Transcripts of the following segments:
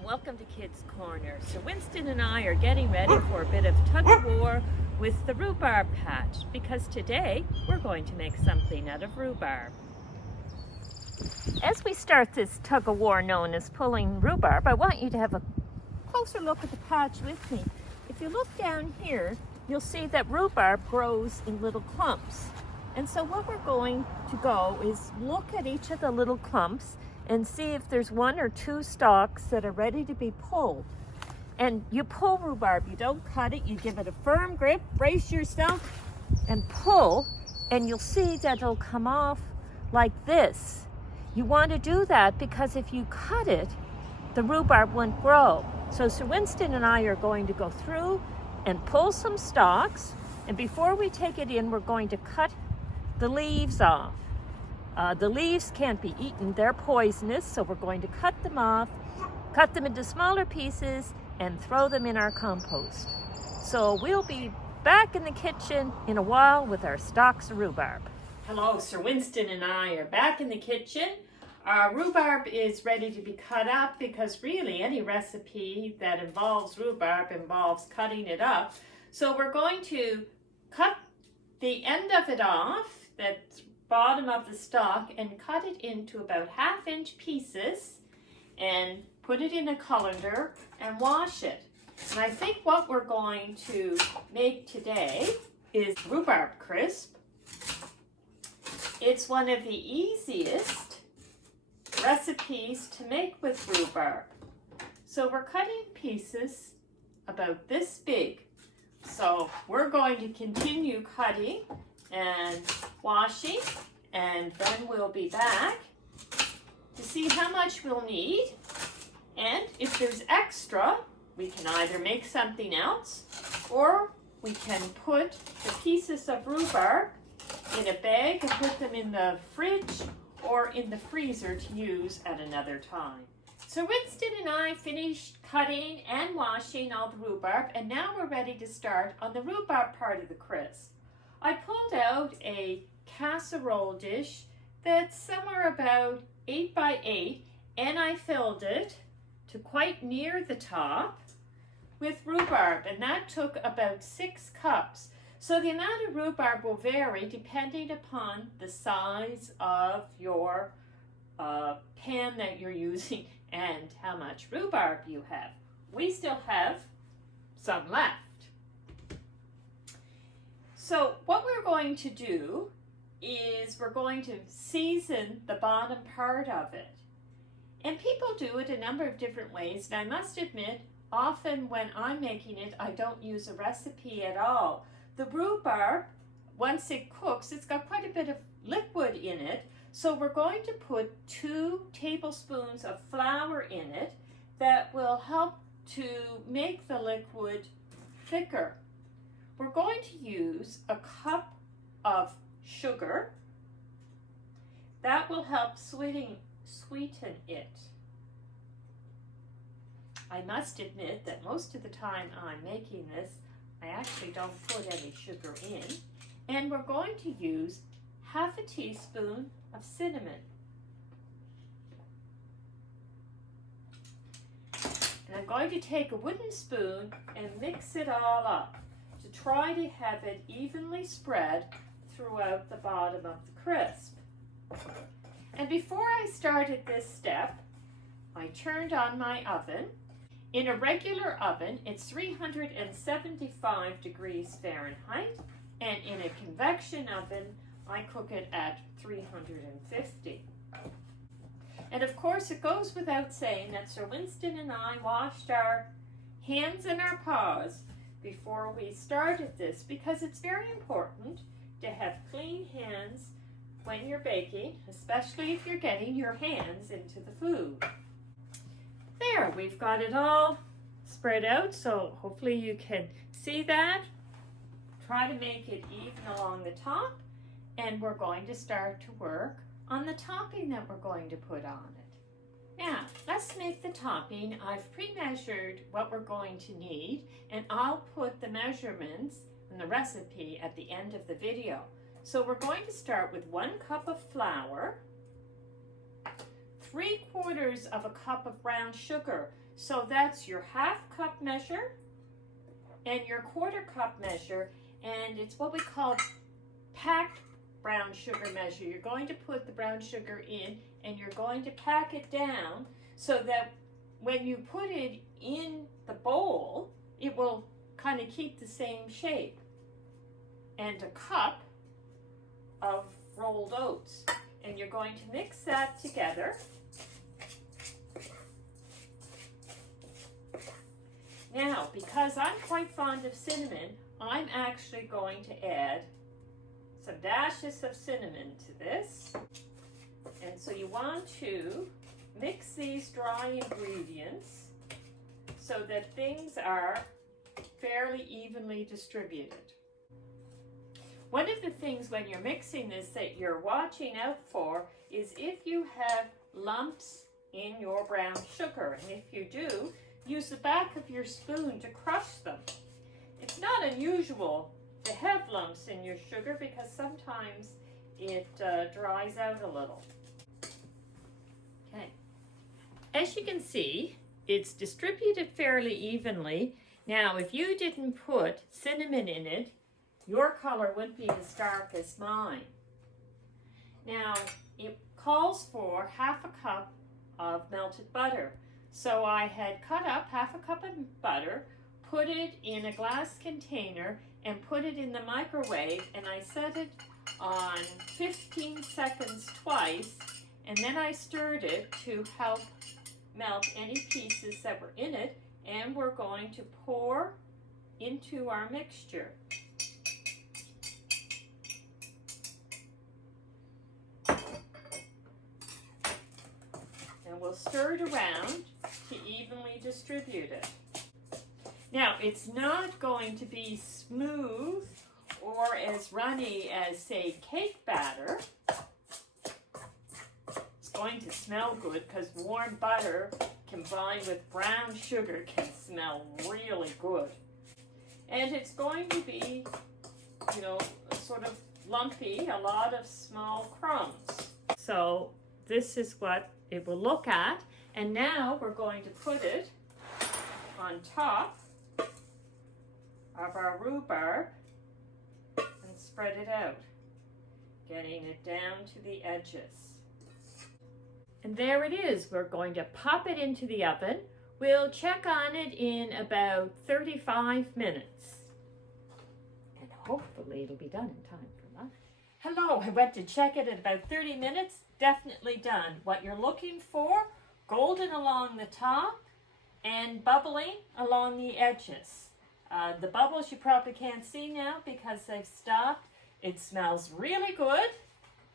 and welcome to Kids Corner. Sir Winston and I are getting ready for a bit of tug-of-war with the rhubarb patch because today we're going to make something out of rhubarb. As we start this tug-of-war known as pulling rhubarb, I want you to have a closer look at the patch with me. If you look down here, you'll see that rhubarb grows in little clumps. And so what we're going to go is look at each of the little clumps and see if there's one or two stalks that are ready to be pulled. And you pull rhubarb, you don't cut it, you give it a firm grip, brace yourself, and pull, and you'll see that it'll come off like this. You want to do that because if you cut it, the rhubarb won't grow. So Sir Winston and I are going to go through and pull some stalks, and before we take it in, we're going to cut the leaves off. The leaves can't be eaten, they're poisonous, so we're going to cut them off, cut them into smaller pieces, and throw them in our compost. So we'll be back in the kitchen in a while with our stalks of rhubarb. Hello, Sir Winston and I are back in the kitchen. Our rhubarb is ready to be cut up because really any recipe that involves rhubarb involves cutting it up. So we're going to cut the end of it off, that bottom of the stalk, and cut it into about 1/2-inch pieces and put it in a colander and wash it. And I think what we're going to make today is rhubarb crisp. It's one of the easiest recipes to make with rhubarb. So we're cutting pieces about this big. So we're going to continue cutting and washing, and then we'll be back to see how much we'll need. And if there's extra, we can either make something else or we can put the pieces of rhubarb in a bag and put them in the fridge or in the freezer to use at another time. So Winston and I finished cutting and washing all the rhubarb, and now we're ready to start on the rhubarb part of the crisp. I pulled out a casserole dish that's somewhere about 8 by 8, and I filled it to quite near the top with rhubarb, and that took about 6 cups. So the amount of rhubarb will vary depending upon the size of your pan that you're using and how much rhubarb you have. We still have some left. So what we're going to do is we're going to season the bottom part of it. And people do it a number of different ways, and I must admit, often when I'm making it, I don't use a recipe at all. The rhubarb, once it cooks, it's got quite a bit of liquid in it, so we're going to put 2 tablespoons of flour in it that will help to make the liquid thicker. We're going to use a cup of sugar. That will help sweeten it. I must admit that most of the time I'm making this, I actually don't put any sugar in. And we're going to use 1/2 teaspoon of cinnamon. And I'm going to take a wooden spoon and mix it all up to try to have it evenly spread throughout the bottom of the crisp. And before I started this step, I turned on my oven. In a regular oven, it's 375 degrees Fahrenheit, and in a convection oven, I cook it at 350. And of course, it goes without saying that Sir Winston and I washed our hands and our paws before we started this, because it's very important to have clean hands when you're baking, especially if you're getting your hands into the food. There, we've got it all spread out, so hopefully you can see that. Try to make it even along the top, and we're going to start to work on the topping that we're going to put on it. Now, let's make the topping. I've pre-measured what we're going to need, and I'll put the measurements and the recipe at the end of the video. So we're going to start with 1 cup of flour, 3/4 of a cup of brown sugar. So that's your 1/2 cup measure and your 1/4 cup measure, and it's what we call packed brown sugar measure. You're going to put the brown sugar in and you're going to pack it down so that when you put it in the bowl, it will kind of keep the same shape. And a cup of rolled oats. And you're going to mix that together. Now, because I'm quite fond of cinnamon, I'm actually going to add some dashes of cinnamon to this. And so you want to mix these dry ingredients so that things are fairly evenly distributed. One of the things when you're mixing this that you're watching out for is if you have lumps in your brown sugar. And if you do, use the back of your spoon to crush them. It's not unusual to have lumps in your sugar because sometimes it dries out a little. Okay. As you can see, it's distributed fairly evenly. Now, if you didn't put cinnamon in it, your color wouldn't be as dark as mine. Now, it calls for 1/2 cup of melted butter. So I had cut up 1/2 cup of butter, put it in a glass container, and put it in the microwave, and I set it on 15 seconds twice, and then I stirred it to help melt any pieces that were in it, and we're going to pour into our mixture. And we'll stir it around to evenly distribute it. Now, it's not going to be smooth or as runny as, say, cake batter. It's going to smell good because warm butter combined with brown sugar can smell really good. And it's going to be, you know, sort of lumpy, a lot of small crumbs. So this is what it will look at. And now we're going to put it on top of our rhubarb and spread it out, getting it down to the edges. And there it is. We're going to pop it into the oven. We'll check on it in about 35 minutes. And hopefully it'll be done in time for lunch. Hello, I went to check it at about 30 minutes. Definitely done. What you're looking for, golden along the top and bubbling along the edges. The bubbles you probably can't see now because they've stopped. It smells really good,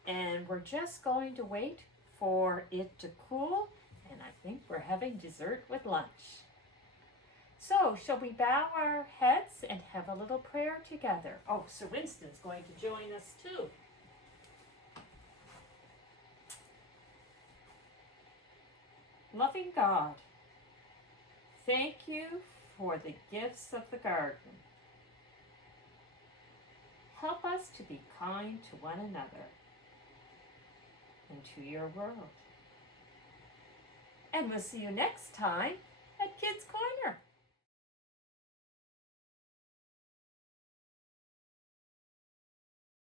and we're just going to wait for it to cool, and I think we're having dessert with lunch. So, shall we bow our heads and have a little prayer together? Oh, Sir Winston's going to join us too. Loving God, thank you for the gifts of the garden. Help us to be kind to one another and to your world. And we'll see you next time at Kids Corner.